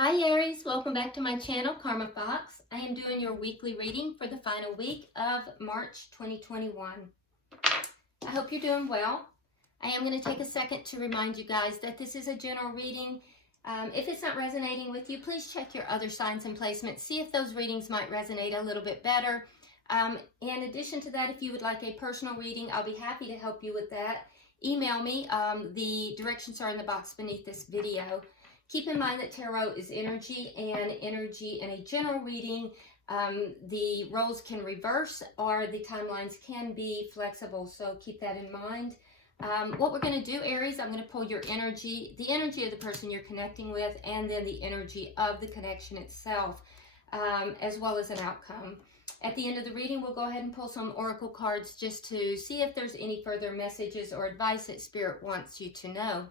Hi Aries, welcome back to my channel, Karma Fox. I am doing your weekly reading for the final week of March 2021. I hope you're doing well. I am going to take a second to remind you guys that this is a general reading. If it's not resonating with you, please check your other signs and placements. See if those readings might resonate a little bit better. In addition to that, if you would like a personal reading, I'll be happy to help you with that. Email me. The directions are in the box beneath this video. Keep in mind that tarot is energy, and energy in a general reading, the roles can reverse or the timelines can be flexible, so keep that in mind. What we're going to do, Aries, I'm going to pull your energy, the energy of the person you're connecting with, and then the energy of the connection itself, as well as an outcome. At the end of the reading, we'll go ahead and pull some oracle cards just to see if there's any further messages or advice that Spirit wants you to know.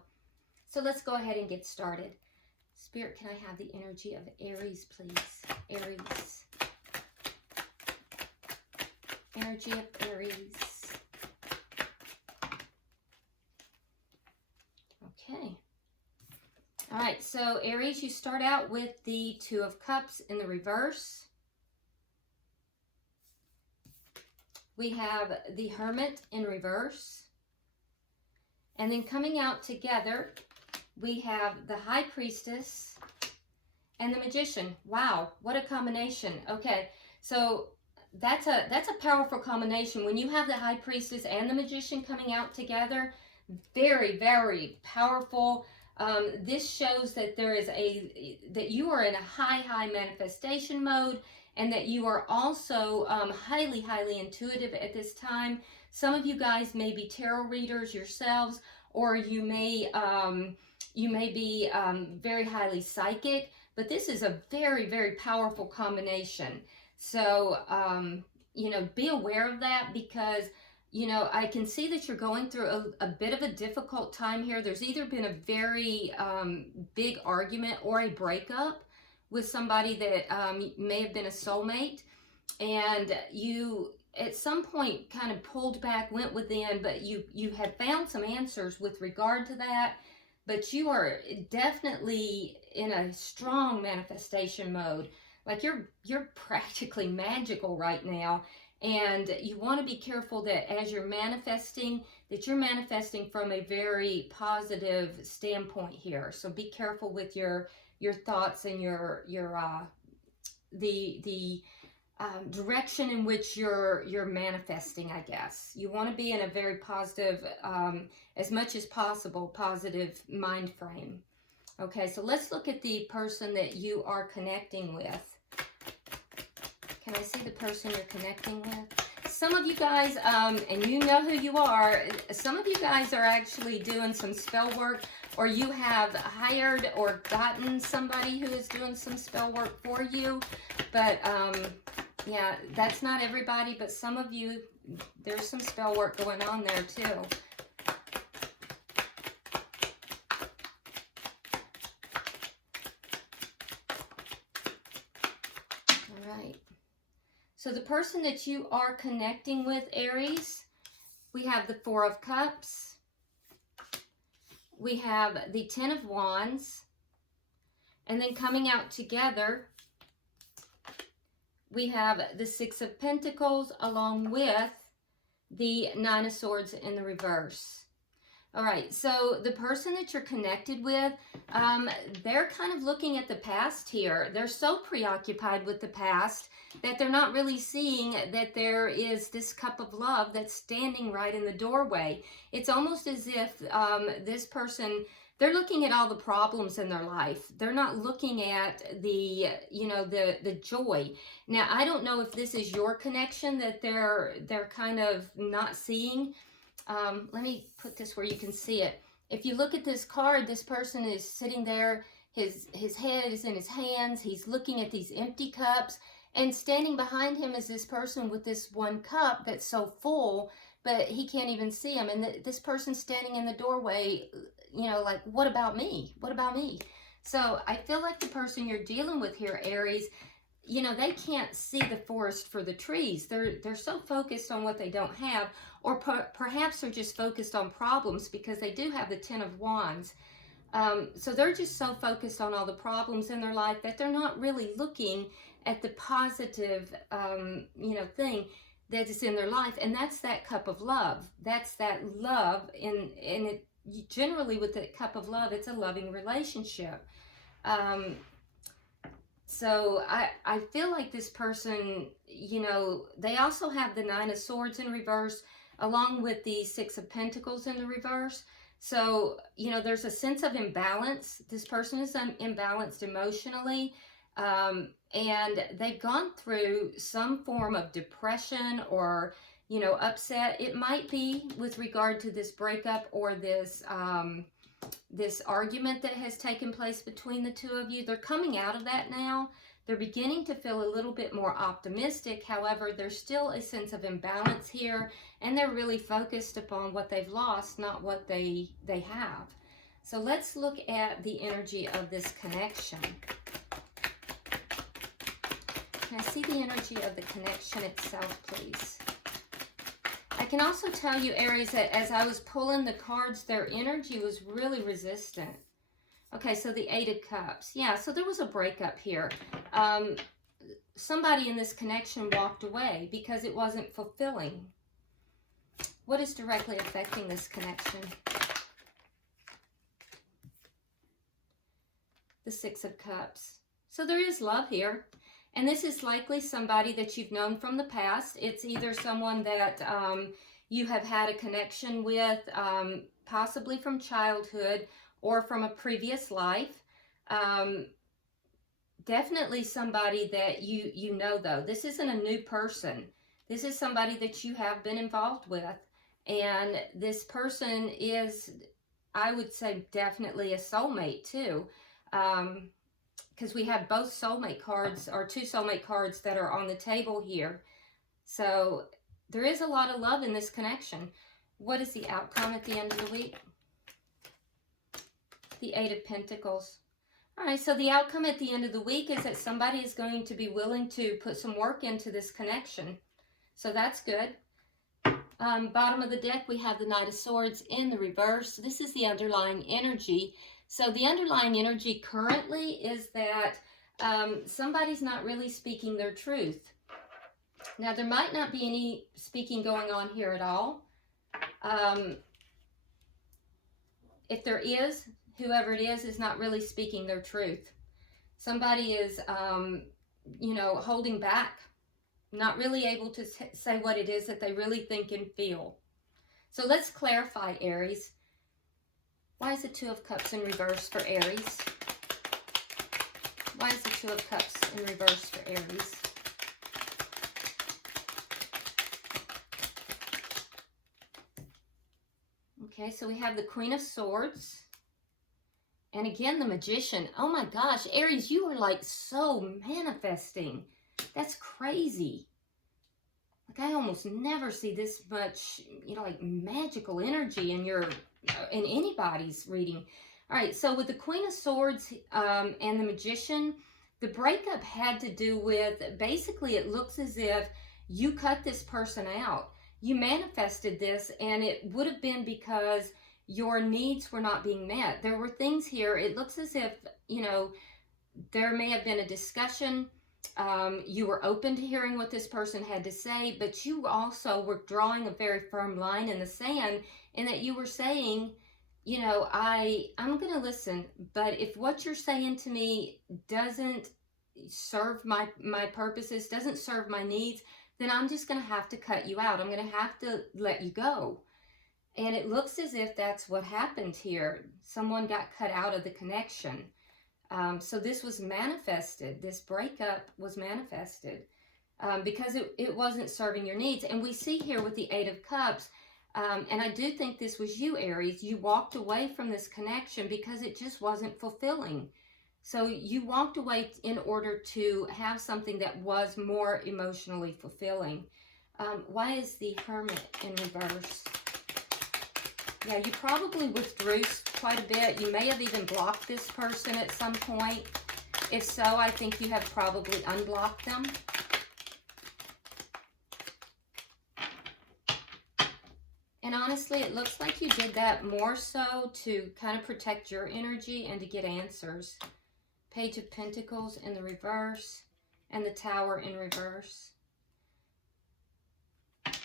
So let's go ahead and get started. Spirit, can I have the energy of Aries, please? Aries. Energy of Aries. Okay. All right, so Aries, you start out with the Two of Cups in the reverse. We have the Hermit in reverse. And then coming out together, we have the High Priestess and the Magician. Wow, what a combination. Okay, so that's a powerful combination. When you have the High Priestess and the Magician coming out together, very, very powerful. This shows that that you are in a high manifestation mode, and that you are also highly intuitive at this time. Some of you guys may be tarot readers yourselves, or you may be very highly psychic, but this is a very powerful combination. So, be aware of that, because, I can see that you're going through a bit of a difficult time here. There's either been a very big argument or a breakup with somebody that may have been a soulmate, and you at some point kind of pulled back, went within, but you have found some answers with regard to that. But you are definitely in a strong manifestation mode. Like you're practically magical right now. And you want to be careful that as you're manifesting, that you're manifesting from a very positive standpoint here. So be careful with your thoughts and the direction in which you're manifesting, I guess. You want to be in a very positive, as much as possible, positive mind frame. Okay, so let's look at the person that you are connecting with. Can I see the person you're connecting with? Some of you guys, and you know who you are, some of you guys are actually doing some spell work, or you have hired or gotten somebody who is doing some spell work for you. But yeah, that's not everybody, but some of you, there's some spell work going on there too. All right. So the person that you are connecting with, Aries, we have the Four of Cups. We have the Ten of Wands. And then coming out together, we have the Six of Pentacles along with the Nine of Swords in the reverse. All right, so the person that you're connected with, they're kind of looking at the past here. They're so preoccupied with the past that they're not really seeing that there is this cup of love that's standing right in the doorway. It's almost as if this person, they're looking at all the problems in their life. They're not looking at the joy. Now, I don't know if this is your connection that they're kind of not seeing. Let me put this where you can see it. If you look at this card, this person is sitting there. His head is in his hands. He's looking at these empty cups. And standing behind him is this person with this one cup that's so full, but he can't even see him. And this person standing in the doorway, like, what about me? What about me? So I feel like the person you're dealing with here, Aries, they can't see the forest for the trees. They're so focused on what they don't have, or perhaps they're just focused on problems, because they do have the Ten of Wands. So they're just so focused on all the problems in their life that they're not really looking at the positive, thing that is in their life. And that's that cup of love. That's that love. And it generally with the cup of love, it's a loving relationship. So I feel like this person, they also have the Nine of Swords in reverse, along with the Six of Pentacles in the reverse. So, there's a sense of imbalance. This person is imbalanced emotionally, and they've gone through some form of depression or, upset. It might be with regard to this breakup or this argument that has taken place between the two of you. They're coming out of that now. They're beginning to feel a little bit more optimistic. However, there's still a sense of imbalance here, and they're really focused upon what they've lost, not what they have. So let's look at the energy of this connection. Can I see the energy of the connection itself, please? I can also tell you, Aries, that as I was pulling the cards, their energy was really resistant. Okay, so the Eight of Cups. Yeah, so there was a breakup here. Somebody in this connection walked away because it wasn't fulfilling. What is directly affecting this connection? The Six of Cups. So there is love here. And this is likely somebody that you've known from the past. It's either someone that you have had a connection with, possibly from childhood or from a previous life. Definitely somebody that you know, though. This isn't a new person. This is somebody that you have been involved with. And this person is, I would say, definitely a soulmate, too. Because we have both soulmate cards, or two soulmate cards that are on the table here. So there is a lot of love in this connection. What is the outcome at the end of the week? The Eight of Pentacles. All right, so the outcome at the end of the week is that somebody is going to be willing to put some work into this connection. So that's good. Bottom of the deck, we have the Knight of Swords in the reverse. This is the underlying energy. So the underlying energy currently is that somebody's not really speaking their truth. Now, there might not be any speaking going on here at all. If there is, whoever it is not really speaking their truth. Somebody is, holding back, not really able to say what it is that they really think and feel. So let's clarify, Aries. Why is the Two of Cups in reverse for Aries? Why is the Two of Cups in reverse for Aries? Okay, so we have the Queen of Swords. And again, the Magician. Oh my gosh, Aries, you are like so manifesting. That's crazy. Like I almost never see this much, like magical energy in anybody's reading. All right, so with the Queen of Swords and the Magician, the breakup had to do with, basically it looks as if you cut this person out. You manifested this, and it would have been because your needs were not being met. There were things here, it looks as if, there may have been a discussion. You were open to hearing what this person had to say, but you also were drawing a very firm line in the sand, in that you were saying, I'm going to listen, but if what you're saying to me doesn't serve my purposes, doesn't serve my needs, then I'm just going to have to cut you out. I'm going to have to let you go. And it looks as if that's what happened here. Someone got cut out of the connection. So this was manifested. This breakup was manifested because it wasn't serving your needs. And we see here with the Eight of Cups, and I do think this was you, Aries. You walked away from this connection because it just wasn't fulfilling. So you walked away in order to have something that was more emotionally fulfilling. Why is the Hermit in reverse? Yeah, you probably withdrew quite a bit. You may have even blocked this person at some point. If so, I think you have probably unblocked them. And honestly, it looks like you did that more so to kind of protect your energy and to get answers. Page of Pentacles in the reverse and the Tower in reverse.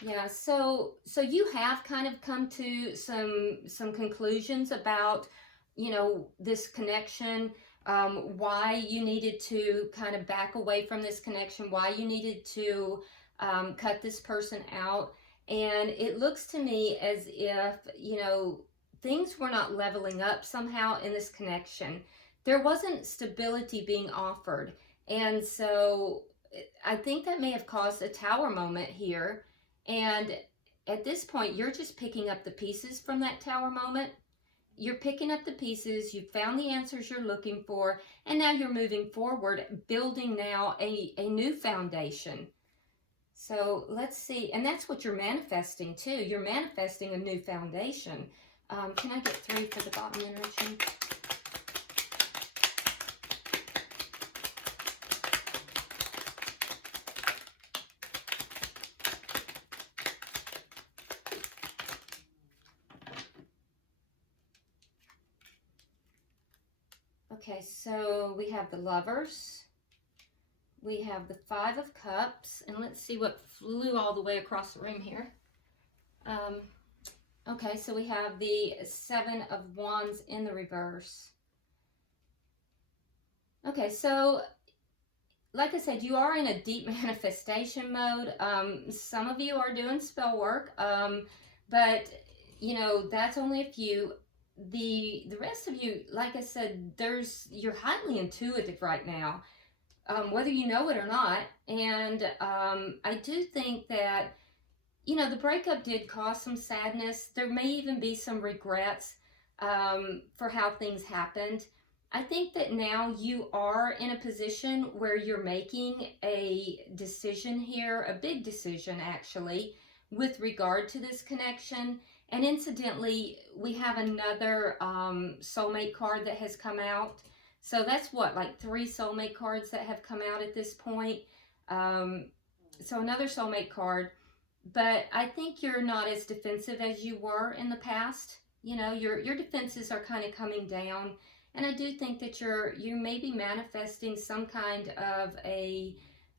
Yeah, so you have kind of come to some conclusions about, you know, this connection, why you needed to kind of back away from this connection, why you needed to cut this person out. And it looks to me as if, you know, things were not leveling up somehow in this connection. There wasn't stability being offered. And so I think that may have caused a Tower moment here. And at this point, you're just picking up the pieces from that Tower moment. You're picking up the pieces, you've found the answers you're looking for, and now you're moving forward, building now a new foundation. So let's see, and that's what you're manifesting too. You're manifesting a new foundation. Can I get 3 for the bottom energy? Okay, so we have the Lovers, we have the 5 of Cups, and let's see what flew all the way across the room here. Okay, so we have the 7 of Wands in the reverse. Okay, so like I said, you are in a deep manifestation mode. Some of you are doing spell work, but you know, that's only a few. The rest of you, like I said, you're highly intuitive right now, whether you know it or not. And I do think that, you know, the breakup did cause some sadness. There may even be some regrets for how things happened. I think that now you are in a position where you're making a decision here, a big decision actually, with regard to this connection. And incidentally, we have another soulmate card that has come out. So that's what, like 3 soulmate cards that have come out at this point. So another soulmate card. But I think you're not as defensive as you were in the past. You know, your defenses are kind of coming down. And I do think that you may be manifesting some kind of a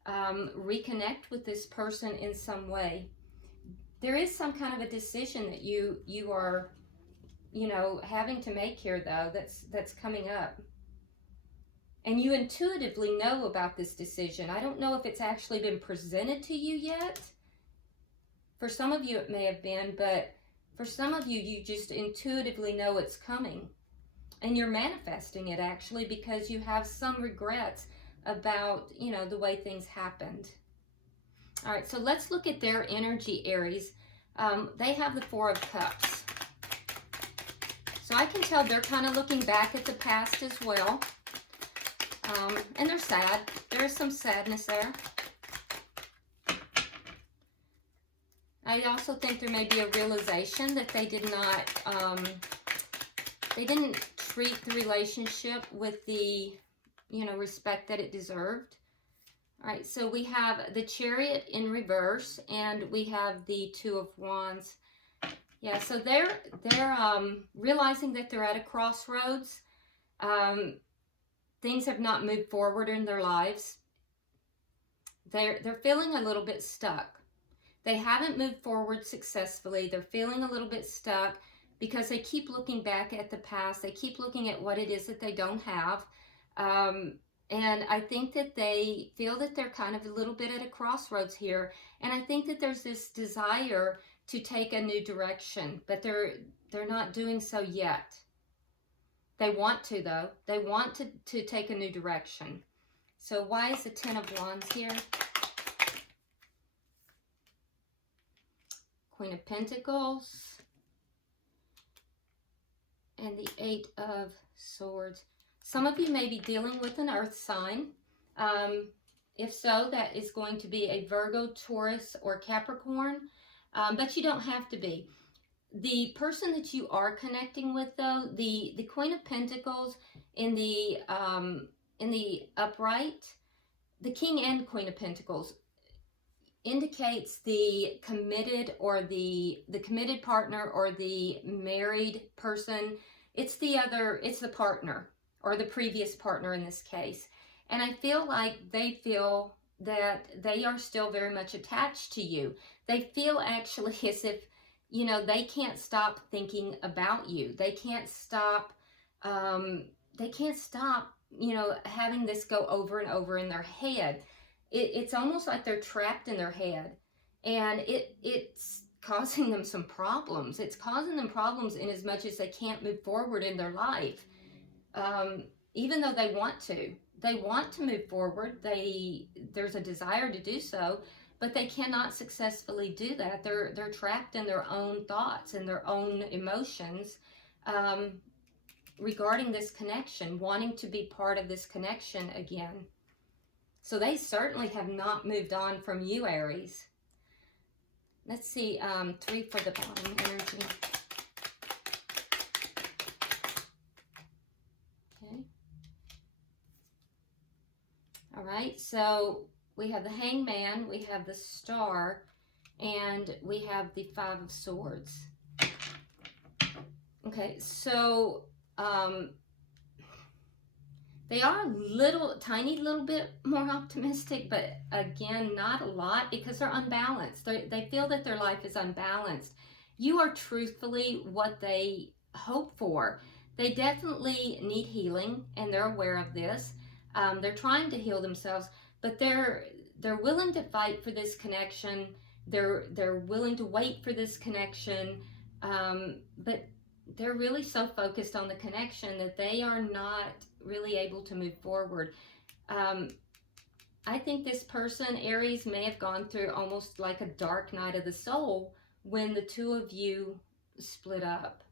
reconnect with this person in some way. There is some kind of a decision that you are, you know, having to make here, though, that's coming up. And you intuitively know about this decision. I don't know if it's actually been presented to you yet. For some of you, it may have been, but for some of you, you just intuitively know it's coming. And you're manifesting it, actually, because you have some regrets about, you know, the way things happened. All right, so let's look at their energy, Aries. They have the 4 of Cups. So I can tell they're kind of looking back at the past as well. And they're sad. There is some sadness there. I also think there may be a realization that they did not, they didn't treat the relationship with the, you know, respect that it deserved. All right, so we have the Chariot in reverse, and we have the 2 of Wands. Yeah, so they're realizing that they're at a crossroads. Things have not moved forward in their lives. They're feeling a little bit stuck. They haven't moved forward successfully. They're feeling a little bit stuck because they keep looking back at the past. They keep looking at what it is that they don't have. And I think that they feel that they're kind of a little bit at a crossroads here. And I think that there's this desire to take a new direction, but they're not doing so yet. They want to, though. They want to take a new direction. So why is the 10 of Wands here? Queen of Pentacles. And the 8 of Swords. Some of you may be dealing with an earth sign. If so, that is going to be a Virgo, Taurus, or Capricorn. But you don't have to be. The person that you are connecting with, though, the Queen of Pentacles in the upright, the King and Queen of Pentacles, indicates the committed or the committed partner or the married person. It's the partner or the previous partner in this case. And I feel like they feel that they are still very much attached to you. They feel actually as if, you know, they can't stop thinking about you. They can't stop, you know, having this go over and over in their head. It's almost like they're trapped in their head, and it's causing them some problems. It's causing them problems in as much as they can't move forward in their life, even though they want to. They want to move forward. There's a desire to do so, but they cannot successfully do that. They're trapped in their own thoughts and their own emotions regarding this connection, wanting to be part of this connection again. So they certainly have not moved on from you, Aries. Let's see, 3 for the bottom energy. Okay. All right, so we have the Hangman, we have the Star, and we have the 5 of Swords. Okay, so they are a tiny little bit more optimistic, but again, not a lot, because they're unbalanced. They feel that their life is unbalanced. You are truthfully what they hope for. They definitely need healing, and they're aware of this. They're trying to heal themselves, but they're willing to fight for this connection. They're willing to wait for this connection, but they're really so focused on the connection that they are not really able to move forward. I think this person, Aries, may have gone through almost like a dark night of the soul when the two of you split up.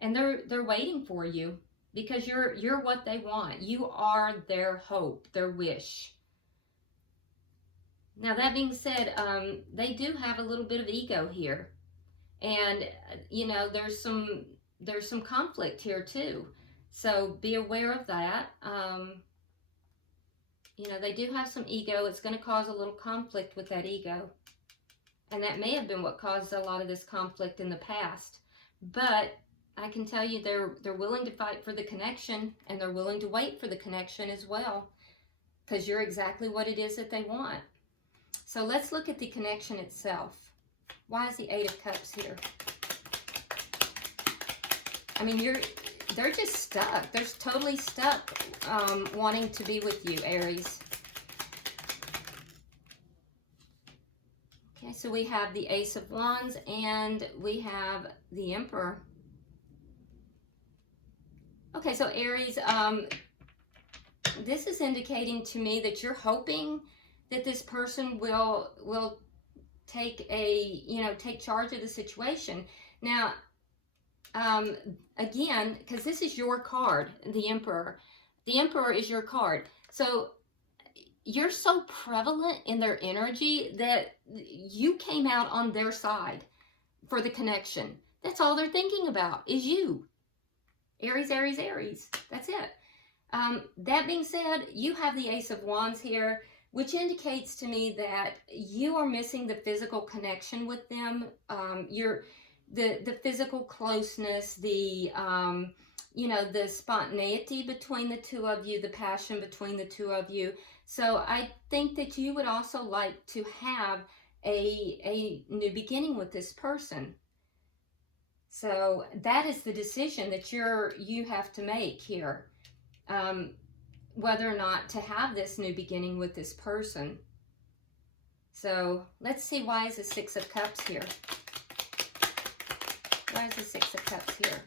And they're waiting for you because you're what they want. You are their hope, their wish. Now, that being said, they do have a little bit of ego here. And, you know, there's some conflict here too. So be aware of that. You know, they do have some ego. It's going to cause a little conflict with that ego. And that may have been what caused a lot of this conflict in the past. But I can tell you they're willing to fight for the connection, and they're willing to wait for the connection as well, because you're exactly what it is that they want. So let's look at the connection itself. Why is the 8 of Cups here? I mean, they're just stuck. They're totally stuck wanting to be with you, Aries. Okay, so we have the Ace of Wands and we have the Emperor. Okay, so Aries, this is indicating to me that you're hoping that this person will take charge of the situation. Now, again, because this is your card, the Emperor. The Emperor is your card. So you're so prevalent in their energy that you came out on their side for the connection. That's all they're thinking about is you. Aries, Aries, Aries. That's it. That being said, you have the Ace of Wands here, which indicates to me that you are missing the physical connection with them. The physical closeness, the spontaneity between the two of you, the passion between the two of you. So I think that you would also like to have a new beginning with this person. So that is the decision that you have to make here. Whether or not to have this new beginning with this person. So let's see, why is the 6 of Cups here? Why is the 6 of Cups here?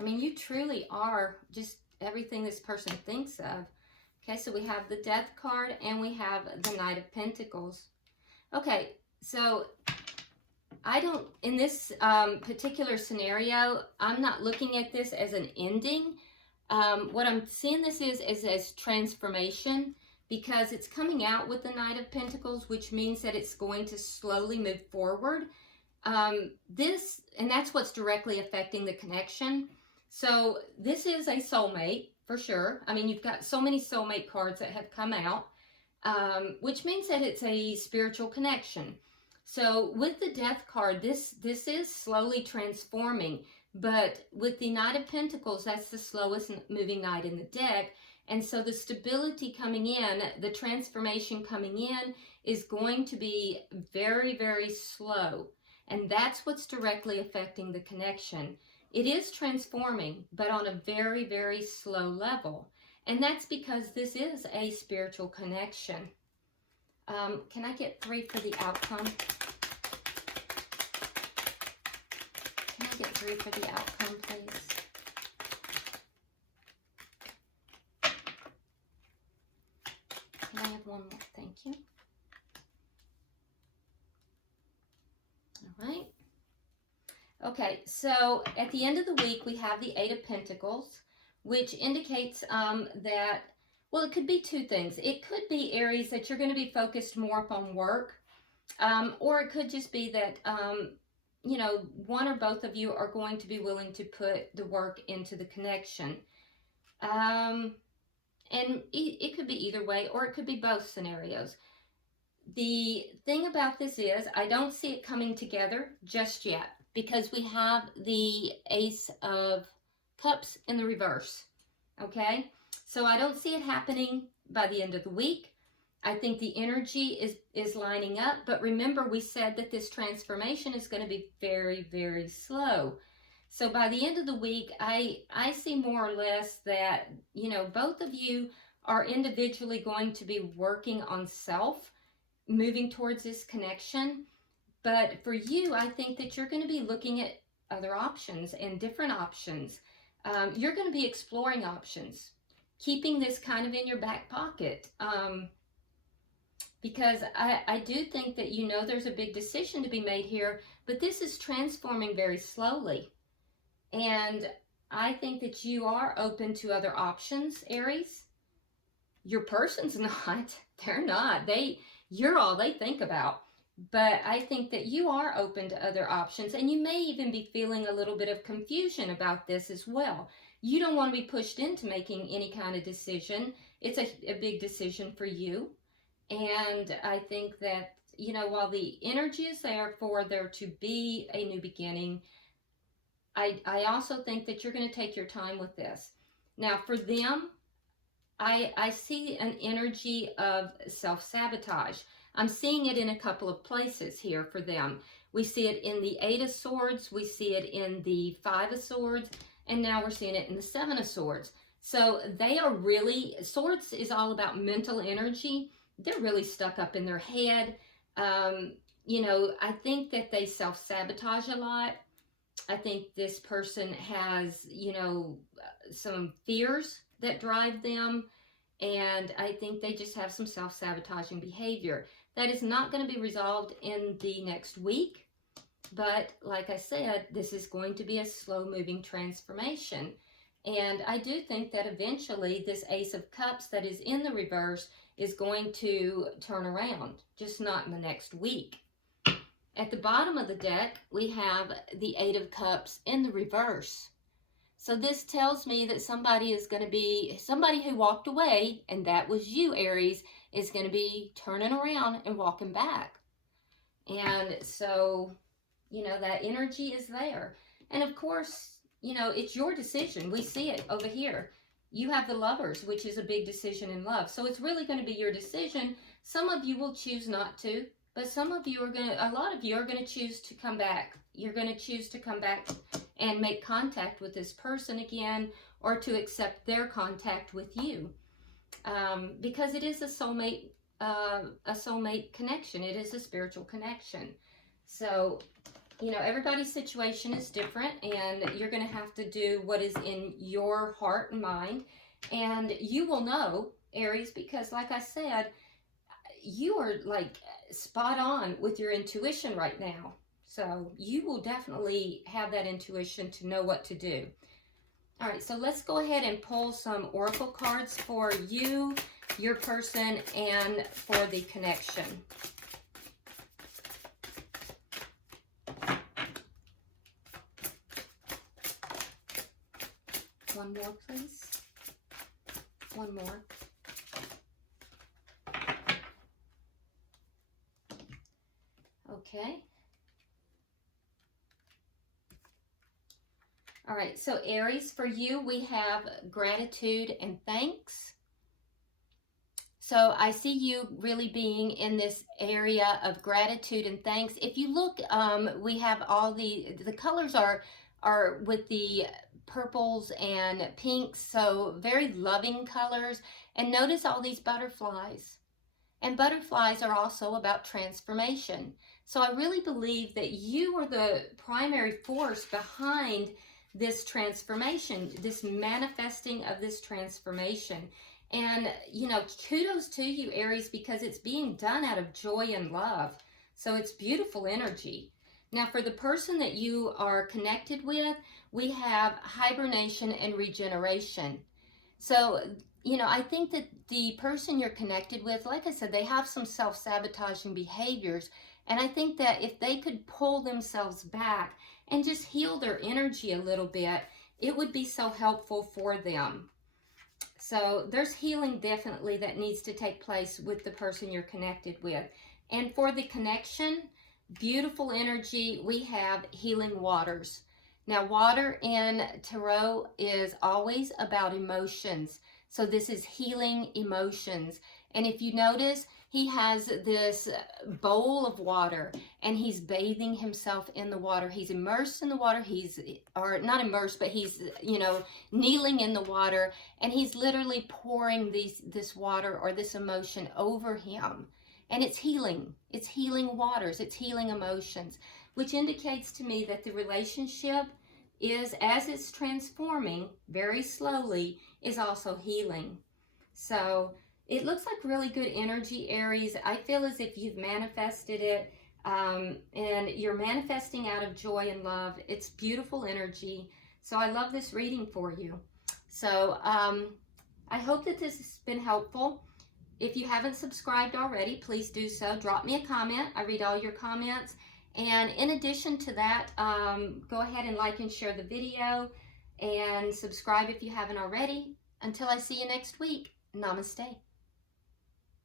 I mean, you truly are just everything this person thinks of. Okay, so we have the Death card and we have the Knight of Pentacles. Okay, so in this particular scenario, I'm not looking at this as an ending. What I'm seeing this is as transformation, because it's coming out with the Knight of Pentacles, which means that it's going to slowly move forward. And that's what's directly affecting the connection. So this is a soulmate for sure. I mean, you've got so many soulmate cards that have come out, which means that it's a spiritual connection. So with the Death card, this is slowly transforming. But with the Knight of Pentacles, that's the slowest moving knight in the deck. And so the stability coming in, the transformation coming in is going to be very, very slow. And that's what's directly affecting the connection. It is transforming, but on a very, very slow level. And that's because this is a spiritual connection. Can I get 3 for the outcome? Can I get 3 for the outcome, please? Can I have 1 more? Thank you. All right. Okay, so at the end of the week, we have the 8 of Pentacles, which indicates that, well, it could be 2 things. It could be, Aries, that you're going to be focused more upon work, or it could just be that, you know, one or both of you are going to be willing to put the work into the connection. And it could be either way, or it could be both scenarios. The thing about this is, I don't see it coming together just yet, because we have the Ace of Cups in the reverse, okay? So I don't see it happening by the end of the week. I think the energy is lining up, but remember we said that this transformation is going to be very, very slow. So by the end of the week, I see more or less that, you know, both of you are individually going to be working on self, moving towards this connection. But for you, I think that you're going to be looking at other options and different options. You're going to be exploring options, keeping this kind of in your back pocket. Because I do think that, you know, there's a big decision to be made here, but this is transforming very slowly. And I think that you are open to other options, Aries. Your person's not. They're not. You're all they think about. But I think that you are open to other options, and you may even be feeling a little bit of confusion about this as well. You don't want to be pushed into making any kind of decision. It's a big decision for you. And I think that, you know, while the energy is there for there to be a new beginning, I also think that you're going to take your time with this. Now, for them, I see an energy of self-sabotage. I'm seeing it in a couple of places here for them. We see it in the 8 of Swords, we see it in the 5 of Swords, and now we're seeing it in the 7 of Swords. So they are really, Swords is all about mental energy. They're really stuck up in their head. You know, I think that they self-sabotage a lot. I think this person has, you know, some fears that drive them. And I think they just have some self-sabotaging behavior. That is not going to be resolved in the next week. But like I said, this is going to be a slow-moving transformation. And I do think that eventually this Ace of Cups that is in the reverse is going to turn around, just not in the next week. At the bottom of the deck, we have the 8 of Cups in the reverse. So this tells me that somebody is going to be, somebody who walked away, and that was you, Aries, is going to be turning around and walking back. And so, you know, that energy is there. And of course, you know, it's your decision. We see it over here. You have the Lovers, which is a big decision in love. So it's really going to be your decision. Some of you will choose not to, but some of you are going to, a lot of you are going to choose to come back. You're going to choose to come back and make contact with this person again, or to accept their contact with you. Because it is a soulmate connection. It is a spiritual connection. So, you know, everybody's situation is different, and you're going to have to do what is in your heart and mind. And you will know, Aries, because like I said, you are like spot on with your intuition right now. So you will definitely have that intuition to know what to do. All right, so let's go ahead and pull some oracle cards for you, your person, and for the connection. One more, please. One more. Okay. All right, so Aries, for you, we have gratitude and thanks. So I see you really being in this area of gratitude and thanks. If you look, we have all the colors are with the purples and pinks, so very loving colors. And notice all these butterflies. And butterflies are also about transformation. So I really believe that you are the primary force behind this transformation, this manifesting of this transformation. And, you know, kudos to you, Aries, because it's being done out of joy and love. So it's beautiful energy. Now, for the person that you are connected with, we have hibernation and regeneration. So, you know, I think that the person you're connected with, like I said, they have some self-sabotaging behaviors. And I think that if they could pull themselves back and just heal their energy a little bit, it would be so helpful for them. So there's healing definitely that needs to take place with the person you're connected with. And for the connection, beautiful energy, we have healing waters. Now, water in tarot is always about emotions. So this is healing emotions. And if you notice, he has this bowl of water and he's bathing himself in the water. He's immersed in the water. Or not immersed, but he's, you know, kneeling in the water, and he's literally pouring this water or this emotion over him. And it's healing. It's healing waters. It's healing emotions, which indicates to me that the relationship is, as it's transforming very slowly, is also healing. So it looks like really good energy, Aries. I feel as if you've manifested it, and you're manifesting out of joy and love. It's beautiful energy. So I love this reading for you. So I hope that this has been helpful. If you haven't subscribed already, please do so. Drop me a comment. I read all your comments. And in addition to that, go ahead and like and share the video, and subscribe if you haven't already. Until I see you next week, namaste.